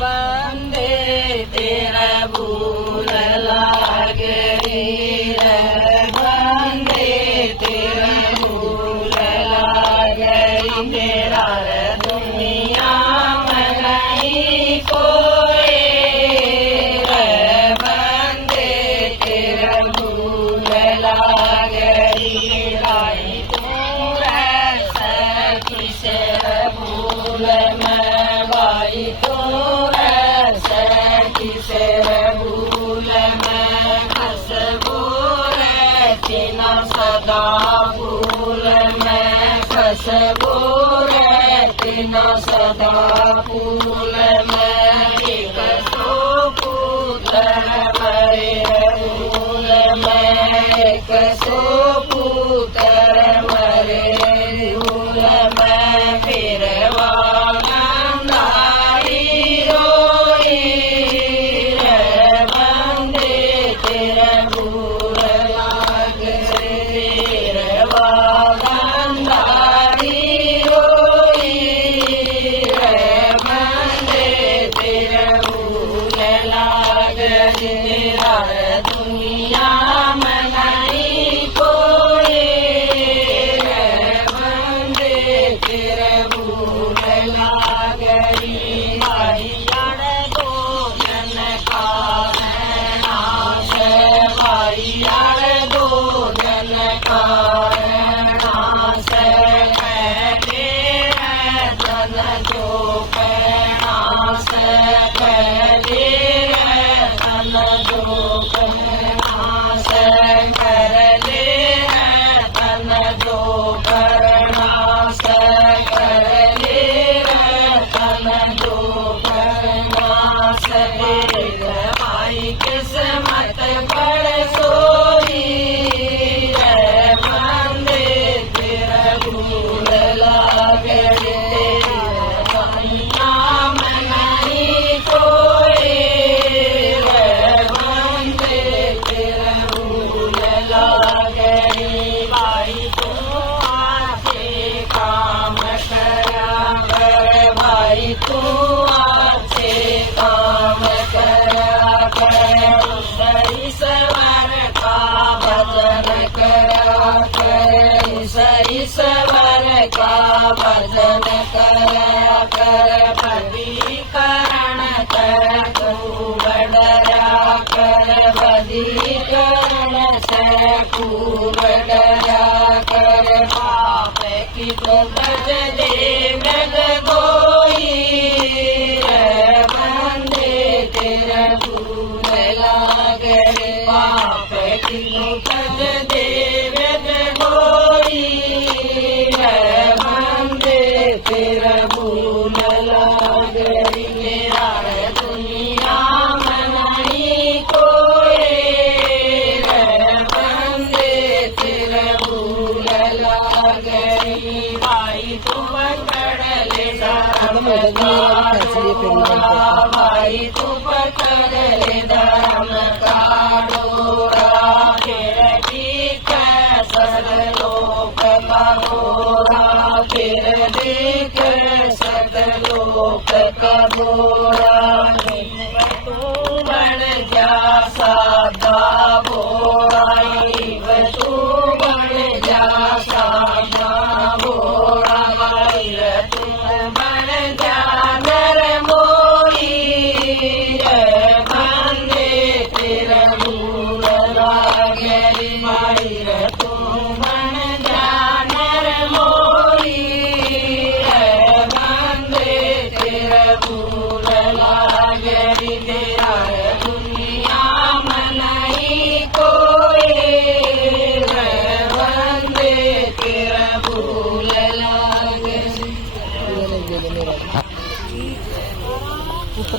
बंदे तेरा भूल लागे रे बंदे तेरा भूल लागे मेरा दुनिया में नहीं कोई रे बंदे तेरा भूल लागे लाई तू किसे भूल में भाई तो ऐसे किसे भूल में खसबू रहती न सदा भूल में खसबू रहती न सदा भूल में एक सो पुत्र मरे भूल में एक सो पुत्र मरे भूल में फिर दुनिया में नहीं कोई बंदे तेरे भूल लागरी भाई दो जन का नाश भाई दो जन का नाश पहले जन जो नाश पहले जो नाश कर ले तन जो नाश कर ले तन जो नाश भाई किस्मत बड़ सोई बंदे तेरा भूल लागे नाम नहीं कोई भाई तू आछे काम करा कर भाई तू आछे काम करा कर सही सवर का भजन करा कर सही सवर का भजन करा कर बदीकरण कर तू बडरा कर बदीकरण से खूब डरा कर पाप की तो बज दे मग गोई बंदे तेरा भूल लागे पाप की तो बज दे मग गोई बंदे तेरा भूल लागे मेरा दुनिया में नहीं कोई भाई तू पकड़ ले भाई तू पकड़ ले धर्म का डोरा फिर ठीक सद लोक का गोरा फिर देख सद लोक का गोरा तू बढ़ जा सादा बोरा तू बढ़ जा सादा बोरा तुम बढ़ जा नर मोई बंदे तेरा भूल लागे भाई तुम बढ़ जा नर मोई बंदे तेरा भूल लागे